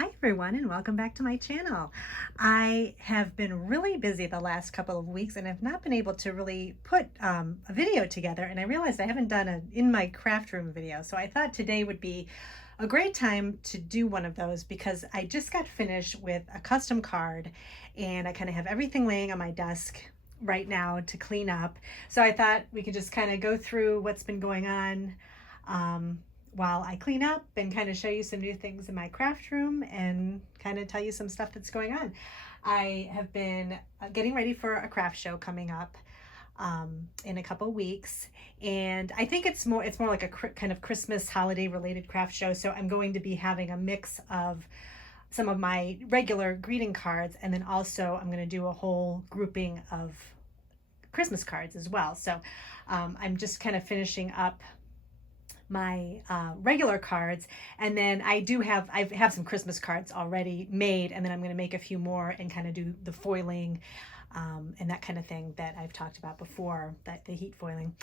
Hi everyone and welcome back to my channel. I have been really busy the last couple of weeks and have not been able to really put a video together, and I realized I haven't done an in my craft room video, so I thought today would be a great time to do one of those because I just got finished with a custom card and I kind of have everything laying on my desk right now to clean up. So I thought we could just kind of go through what's been going on while I clean up and kind of show you some new things in my craft room and kind of tell you some stuff that's going on. I have been getting ready for a craft show coming up in a couple weeks, and I think it's more like a kind of Christmas holiday related craft show. So I'm going to be having a mix of some of my regular greeting cards, and then also I'm going to do a whole grouping of Christmas cards as well. So I'm just kind of finishing up my regular cards, and then I have some Christmas cards already made, and then I'm going to make a few more and kind of do the foiling and that kind of thing that I've talked about before, that the heat foiling.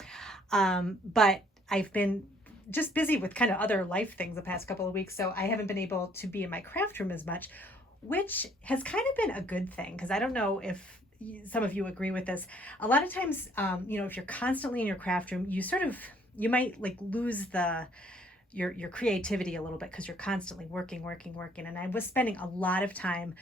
But I've been just busy with kind of other life things the past couple of weeks, so I haven't been able to be in my craft room as much, which has kind of been a good thing, because I don't know if some of you agree with this. A lot of times, if you're constantly in your craft room, you might like lose your creativity a little bit because you're constantly working. And I was spending a lot of time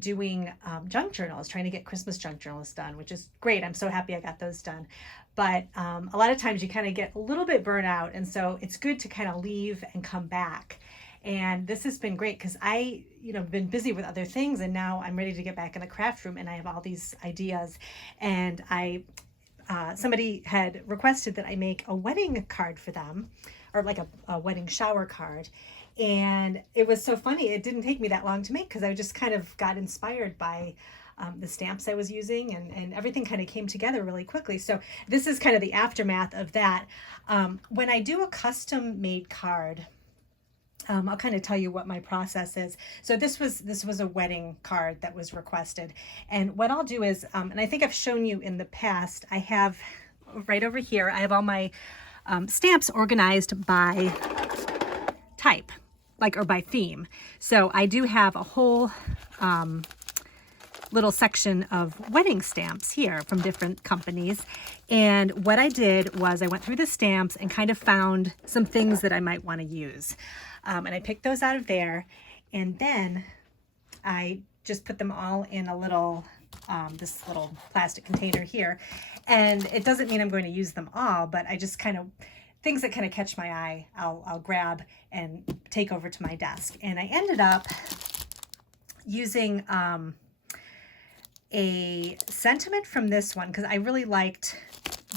doing junk journals, trying to get Christmas junk journals done, which is great. I'm so happy I got those done. But a lot of times you kind of get a little bit burnt out. And so it's good to kind of leave and come back. And this has been great because I, been busy with other things, and now I'm ready to get back in the craft room and I have all these ideas. And somebody had requested that I make a wedding card for them, or like a wedding shower card. And it was so funny. It didn't take me that long to make because I just kind of got inspired by the stamps I was using, and everything kind of came together really quickly. So this is kind of the aftermath of that. When I do a custom made card, I'll kind of tell you what my process is. So this was a wedding card that was requested. And what I'll do is, and I think I've shown you in the past, I have right over here, I have all my stamps organized by type, or by theme. So I do have a whole little section of wedding stamps here from different companies. And what I did was I went through the stamps and kind of found some things that I might want to use. And I picked those out of there, and then I just put them all in a little, this little plastic container here. And it doesn't mean I'm going to use them all, but I just things that kind of catch my eye, I'll grab and take over to my desk. And I ended up using a sentiment from this one because I really liked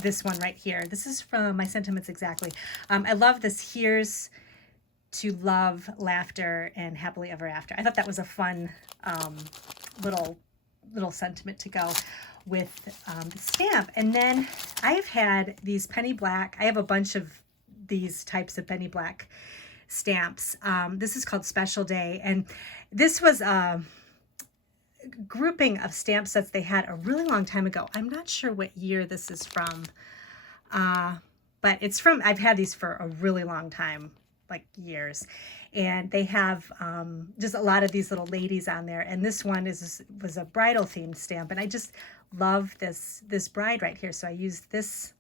this one right here. This is from my sentiments exactly. I love this. Here's to love, laughter, and happily ever after. I thought that was a fun little sentiment to go with the stamp. And then I've had these penny black. I have a bunch of these types of penny black stamps. This is called Special Day, and this was a grouping of stamp sets they had a really long time ago. I'm not sure what year this is from, but it's from, I've had these for a really long time, like years, and they have just a lot of these little ladies on there. And this one was a bridal themed stamp, and I just love this bride right here. So I used this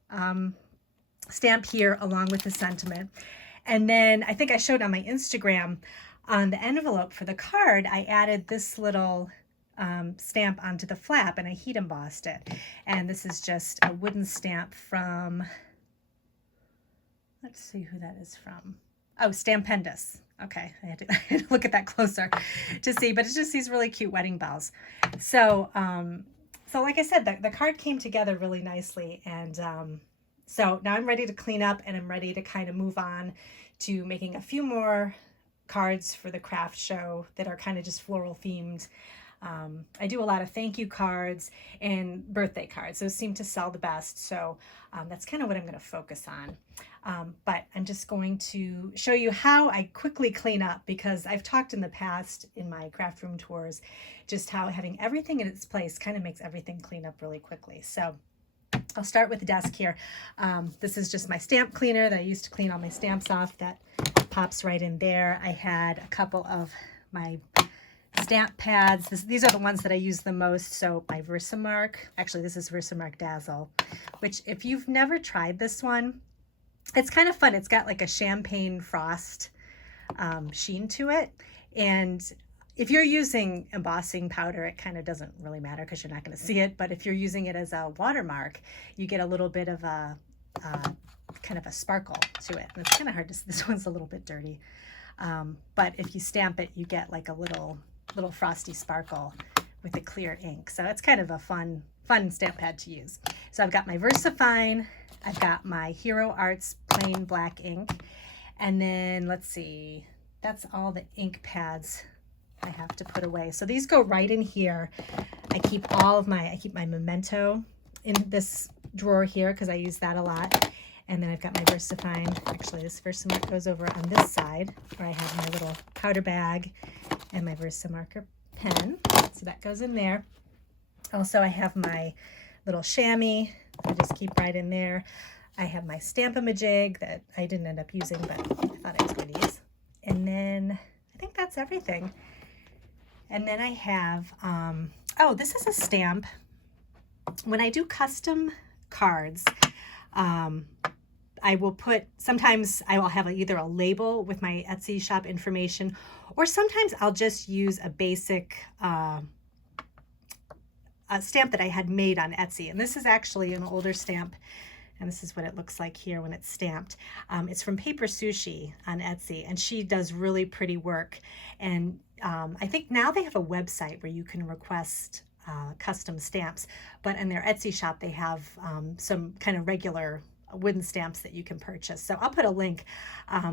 stamp here along with the sentiment. And then I think I showed on my Instagram, on the envelope for the card, I added this little stamp onto the flap, and I heat embossed it. And this is just a wooden stamp from, let's see who that is from. Oh, Stampendous. Okay, I had to look at that closer to see, but it's just these really cute wedding bells. So, so like I said, the card came together really nicely, and so now I'm ready to clean up, and I'm ready to kind of move on to making a few more cards for the craft show that are kind of just floral themed. I do a lot of thank you cards and birthday cards. Those seem to sell the best. So that's kind of what I'm going to focus on. But I'm just going to show you how I quickly clean up, because I've talked in the past in my craft room tours just how having everything in its place kind of makes everything clean up really quickly. So I'll start with the desk here. This is just my stamp cleaner that I used to clean all my stamps off. That pops right in there. I had a couple of my stamp pads. These are the ones that I use the most. So my Versamark, actually this is Versamark Dazzle, which if you've never tried this one, it's kind of fun. It's got like a champagne frost sheen to it. And if you're using embossing powder, it kind of doesn't really matter because you're not going to see it. But if you're using it as a watermark, you get a little bit of a kind of a sparkle to it. And it's kind of hard to see. This one's a little bit dirty. But if you stamp it, you get like a little frosty sparkle with the clear ink. So it's kind of a fun stamp pad to use. So I've got my VersaFine, I've got my Hero Arts plain black ink, and then let's see, that's all the ink pads I have to put away. So these go right in here. I keep my Memento in this drawer here because I use that a lot. And then I've got my VersaFine. Actually, this Versamark goes over on this side where I have my little powder bag and my Versamarker pen. So that goes in there. Also, I have my little chamois. I just keep right in there. I have my Stamp-A-Majig that I didn't end up using, but I thought I was going to use. And then I think that's everything. And then I have, oh, this is a stamp. When I do custom cards, I will put, sometimes I will have either a label with my Etsy shop information, or sometimes I'll just use a basic a stamp that I had made on Etsy. And this is actually an older stamp, and this is what it looks like here when it's stamped. It's from Paper Sushi on Etsy, and she does really pretty work. And I think now they have a website where you can request custom stamps, but in their Etsy shop they have some kind of regular wooden stamps that you can purchase. So I'll put a link,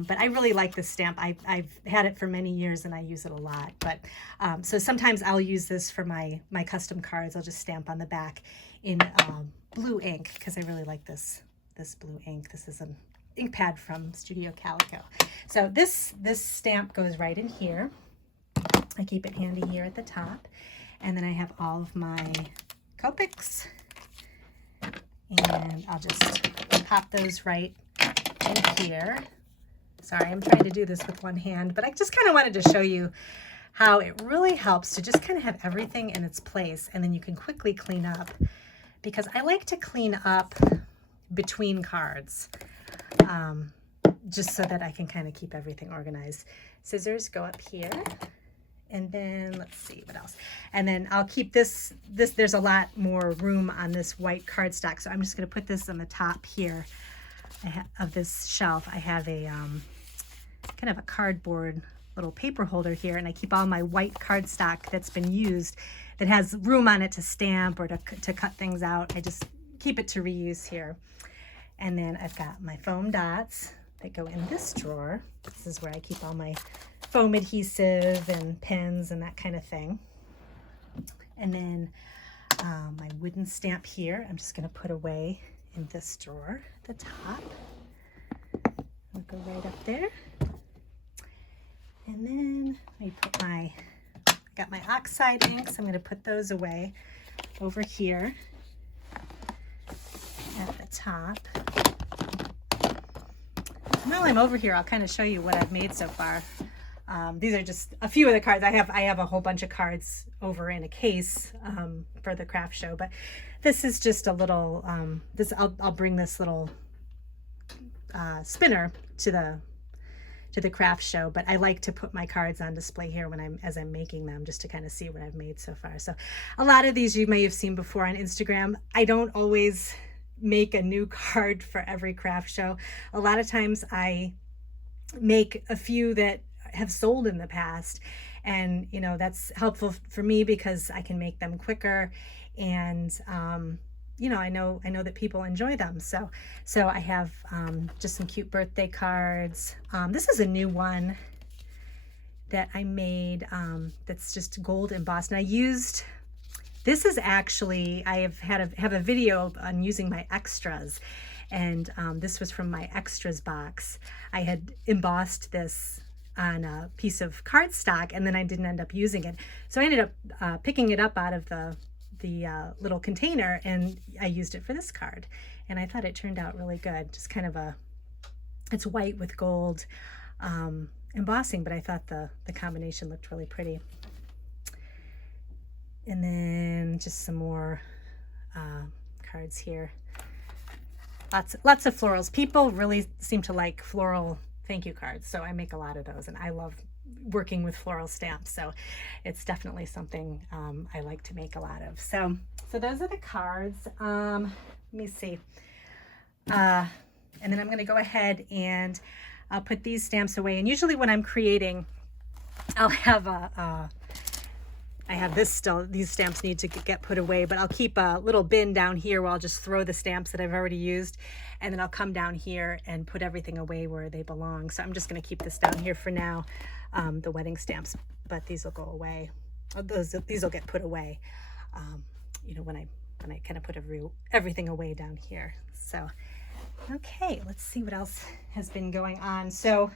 but I really like this stamp. I've had it for many years and I use it a lot. But so sometimes I'll use this for my custom cards. I'll just stamp on the back in blue ink because I really like this blue ink. This is an ink pad from Studio Calico. So this stamp goes right in here. I keep it handy here at the top. And then I have all of my Copics, and I'll just pop those right in here. Sorry, I'm trying to do this with one hand, but I just kind of wanted to show you how it really helps to just kind of have everything in its place, and then you can quickly clean up, because I like to clean up between cards, just so that I can kind of keep everything organized. Scissors go up here. And then let's see what else. And then I'll keep this, there's a lot more room on this white cardstock. So I'm just going to put this on the top here of this shelf. I have a kind of a cardboard little paper holder here, and I keep all my white cardstock that's been used, that has room on it to stamp or to cut things out. I just keep it to reuse here. And then I've got my foam dots that go in this drawer. This is where I keep all my foam adhesive and pens and that kind of thing. And then my wooden stamp here, I'm just going to put away in this drawer at the top. I'll go right up there. And then I put I got my oxide inks. I'm going to put those away over here at the top. While I'm over here, I'll kind of show you what I've made so far. These are just a few of the cards. I have a whole bunch of cards over in a case for the craft show, but this is just a little, I'll bring this little spinner to the craft show, but I like to put my cards on display here as I'm making them, just to kind of see what I've made so far. So a lot of these you may have seen before on Instagram. I don't always make a new card for every craft show. A lot of times I make a few that have sold in the past, and you know, that's helpful for me because I can make them quicker, and you know, I know that people enjoy them. So I have just some cute birthday cards. This is a new one that I made that's just gold embossed, and I used, this is actually, I have a video on using my extras, and this was from my extras box. I had embossed this on a piece of cardstock, and then I didn't end up using it. So I ended up picking it up out of the little container, and I used it for this card. And I thought it turned out really good. Just kind of it's white with gold. embossing, but I thought the combination looked really pretty. And then just some more cards here. Lots of florals. People really seem to like floral thank you cards, so I make a lot of those, and I love working with floral stamps, so it's definitely something I like to make a lot of. So those are the cards. Let me see. And then I'm going to go ahead and I'll put these stamps away. And usually when I'm creating, I'll have I have this still, these stamps need to get put away, but I'll keep a little bin down here where I'll just throw the stamps that I've already used. And then I'll come down here and put everything away where they belong. So I'm just going to keep this down here for now, the wedding stamps, but these will go away. These will get put away, you know, when I kind of put everything away down here. So, okay, let's see what else has been going on. So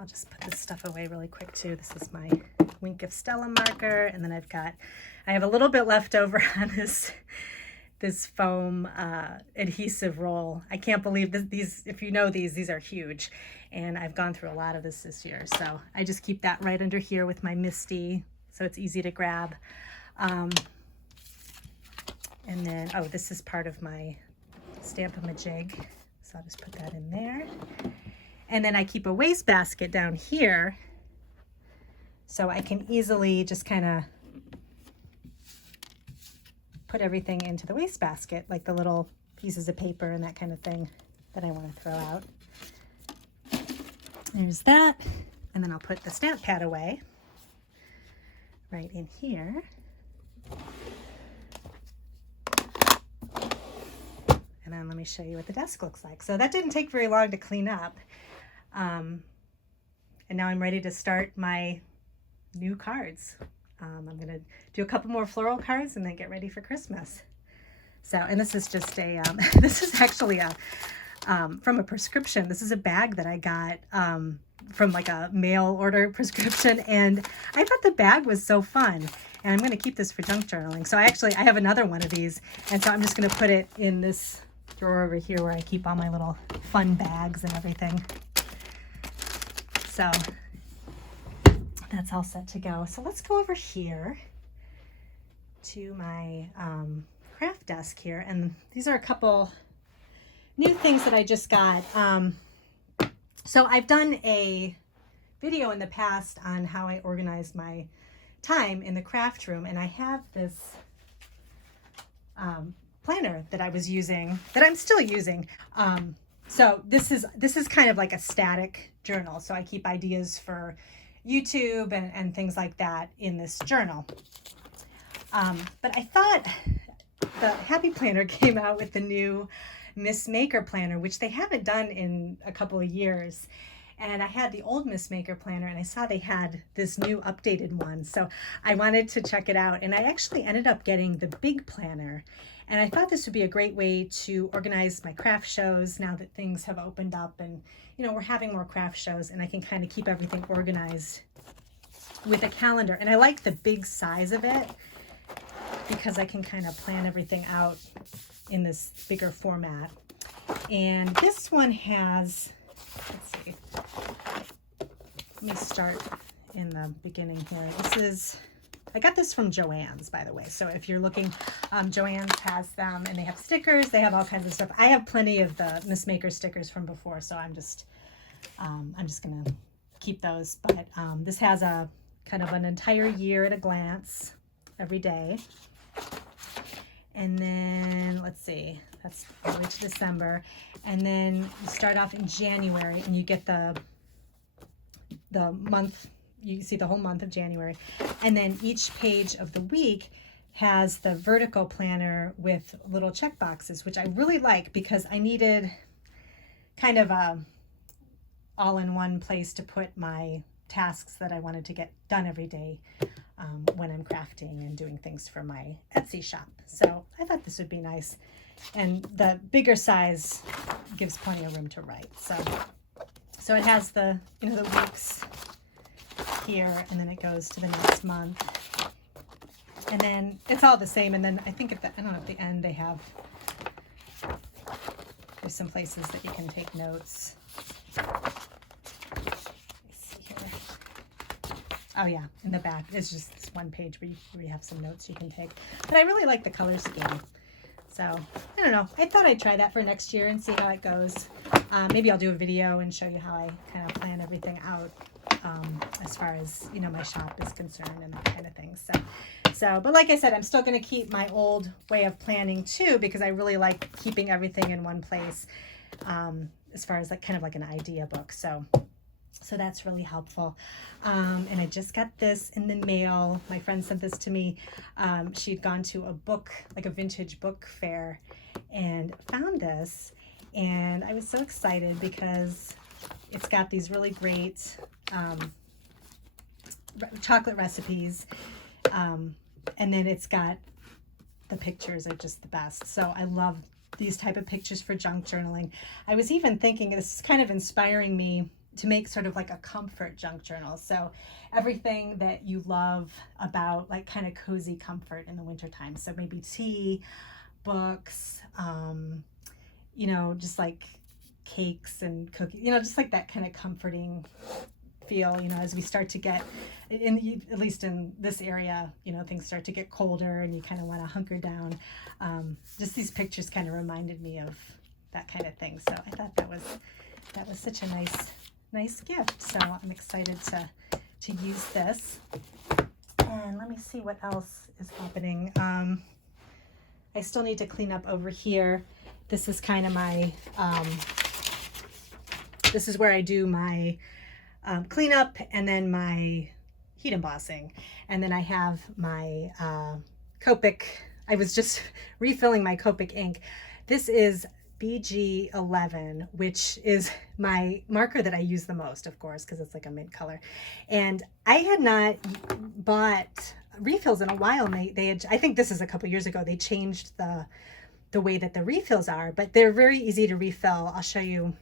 I'll just put this stuff away really quick too. This is my Wink of Stella marker, and then I have a little bit left over on this foam adhesive roll. I can't believe these, if you know these are huge, and I've gone through a lot of this year. So I just keep that right under here with my Misty, so it's easy to grab. And then, oh, this is part of my Stamp-A-Majig, so I'll just put that in there. And then I keep a wastebasket down here so I can easily just kind of put everything into the wastebasket, like the little pieces of paper and that kind of thing that I want to throw out. There's that. And then I'll put the stamp pad away right in here. And then let me show you what the desk looks like. So that didn't take very long to clean up. And now I'm ready to start my new cards. I'm going to do a couple more floral cards and then get ready for Christmas. So, and this is just a, this is actually from a prescription. This is a bag that I got from like a mail order prescription. And I thought the bag was so fun. And I'm going to keep this for junk journaling. So I have another one of these. And so I'm just going to put it in this drawer over here where I keep all my little fun bags and everything. So that's all set to go. So let's go over here to my craft desk here. And these are a couple new things that I just got. So I've done a video in the past on how I organize my time in the craft room. And I have this planner that I was using, that I'm still using. So this is kind of like a static journal. So I keep ideas for YouTube and things like that in this journal. But I thought the Happy Planner came out with the new Miss Maker Planner, which they haven't done in a couple of years. And I had the old Miss Maker Planner, and I saw they had this new updated one. So I wanted to check it out. And I actually ended up getting the big planner. And I thought this would be a great way to organize my craft shows now that things have opened up and, you know, we're having more craft shows, and I can kind of keep everything organized with a calendar. And I like the big size of it because I can kind of plan everything out in this bigger format. And this one has, let's see, let me start in the beginning here. I got this from Joann's, by the way. So if you're looking, Joann's has them, and they have stickers. They have all kinds of stuff. I have plenty of the Miss Maker stickers from before, so I'm just gonna keep those. But this has a kind of an entire year at a glance every day. And then let's see, that's early to December. And then you start off in January, and you get the month. You see the whole month of January. And then each page of the week has the vertical planner with little check boxes, which I really like because I needed kind of a all-in-one place to put my tasks that I wanted to get done every day when I'm crafting and doing things for my Etsy shop. So I thought this would be nice. And the bigger size gives plenty of room to write. So it has the, you know, the weeks here, and then it goes to the next month, and then it's all the same. And then I think I don't know, at the end they have, there's some places that you can take notes. Oh yeah, in the back, it's just this one page where you have some notes you can take. But I really like the color scheme. So, I don't know. I thought I'd try that for next year and see how it goes. Maybe I'll do a video and show you how I kind of plan everything out as far as, you know, my shop is concerned and that kind of thing. But like I said, I'm still going to keep my old way of planning too, because I really like keeping everything in one place as far as like kind of like an idea book. So that's really helpful. And I just got this in the mail. My friend sent this to me. She'd gone to a book, like a vintage book fair, and found this. And I was so excited because it's got these really great chocolate recipes. And then it's got the pictures are just the best. So I love these type of pictures for junk journaling. I was even thinking this is kind of inspiring me to make sort of like a comfort junk journal. So everything that you love about like kind of cozy comfort in the wintertime. So maybe tea, books, you know, just like cakes and cookies, you know, just like that kind of comforting feel, you know, as we start to get at least in this area, you know, things start to get colder and you kind of want to hunker down. Just these pictures kind of reminded me of that kind of thing. So I thought that was such a nice gift. So I'm excited to use this. And let me see what else is happening. I still need to clean up over here. This is kind of my, this is where I do my cleanup and then my heat embossing. And then I have my Copic. I was just refilling my Copic ink. This is BG11, which is my marker that I use the most, of course, because it's like a mint color. And I had not bought refills in a while. And they had, I think this is a couple years ago, they changed the way that the refills are, but they're very easy to refill. I'll show you.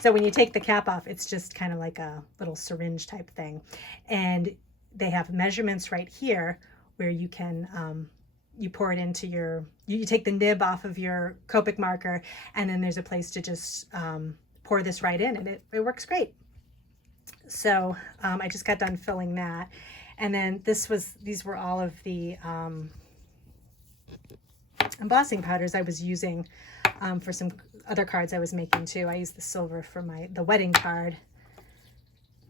So when you take the cap off, it's just kind of like a little syringe type thing. And they have measurements right here where you can, you pour it into your, you take the nib off of your Copic marker, and then there's a place to just pour this right in, and it works great. So I just got done filling that. And then these were all of the embossing powders I was using for some other cards I was making too. I used the silver for the wedding card,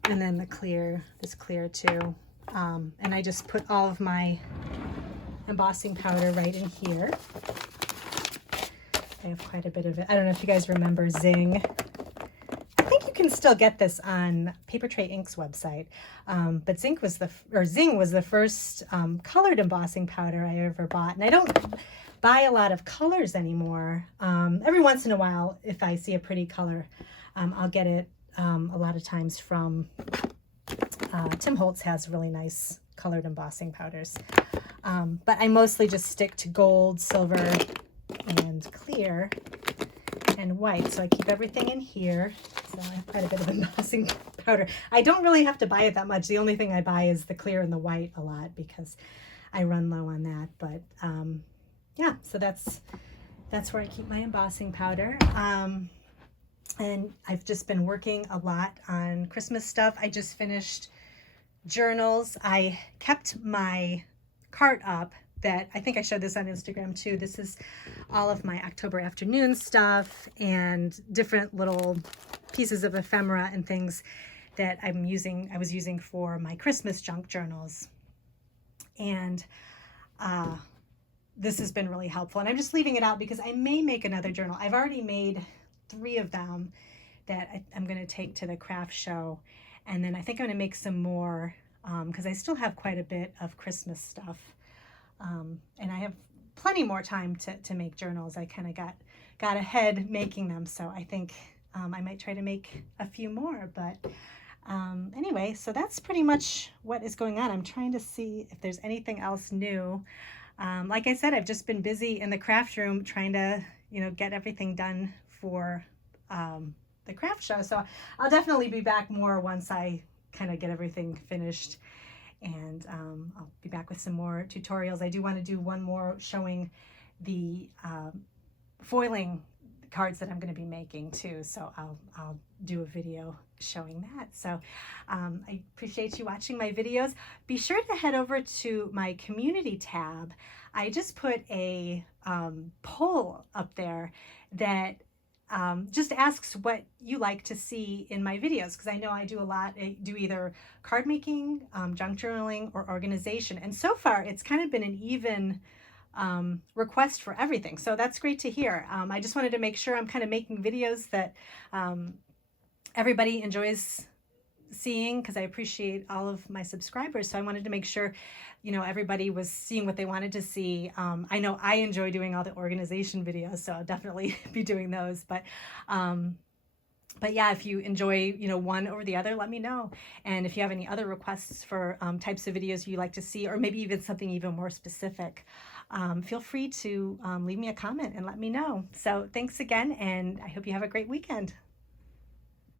and then this clear too. And I just put all of my embossing powder right in here. I have quite a bit of it. I don't know if you guys remember Zing. I think you can still get this on Paper Tray Ink's website. But Zing was the first colored embossing powder I ever bought. And I don't buy a lot of colors anymore. Every once in a while, if I see a pretty color, I'll get it a lot of times from Tim Holtz has really nice colored embossing powders. But I mostly just stick to gold, silver, and clear, and white. So I keep everything in here. So I have quite a bit of embossing powder. I don't really have to buy it that much. The only thing I buy is the clear and the white a lot because I run low on that. But yeah, so that's where I keep my embossing powder. And I've just been working a lot on Christmas stuff. I just finished journals. I kept my cart up that I think I showed this on Instagram too. This is all of my October afternoon stuff and different little pieces of ephemera and things that I was using for my Christmas junk journals. And this has been really helpful. And I'm just leaving it out because I may make another journal. I've already made 3 of them that I'm going to take to the craft show. And then I think I'm going to make some more because I still have quite a bit of Christmas stuff. And I have plenty more time to make journals. I kind of got ahead making them. So I think I might try to make a few more. But anyway, so that's pretty much what is going on. I'm trying to see if there's anything else new. Like I said, I've just been busy in the craft room trying to, get everything done for the craft show. So I'll definitely be back more once I kind of get everything finished. And I'll be back with some more tutorials. I do want to do one more showing the foiling cards that I'm going to be making too. So I'll do a video showing that. So I appreciate you watching my videos. Be sure to head over to my community tab. I just put a poll up there that just asks what you like to see in my videos, because I know I do either card making, junk journaling, or organization. And so far it's kind of been an even request for everything. So that's great to hear. I just wanted to make sure I'm kind of making videos that everybody enjoys seeing, because I appreciate all of my subscribers. So I wanted to make sure, you know, everybody was seeing what they wanted to see. I know I enjoy doing all the organization videos, so I'll definitely be doing those. But yeah, if you enjoy, you know, one over the other, let me know. And if you have any other requests for types of videos you like to see, or maybe even something even more specific, feel free to leave me a comment and let me know. So thanks again, and I hope you have a great weekend.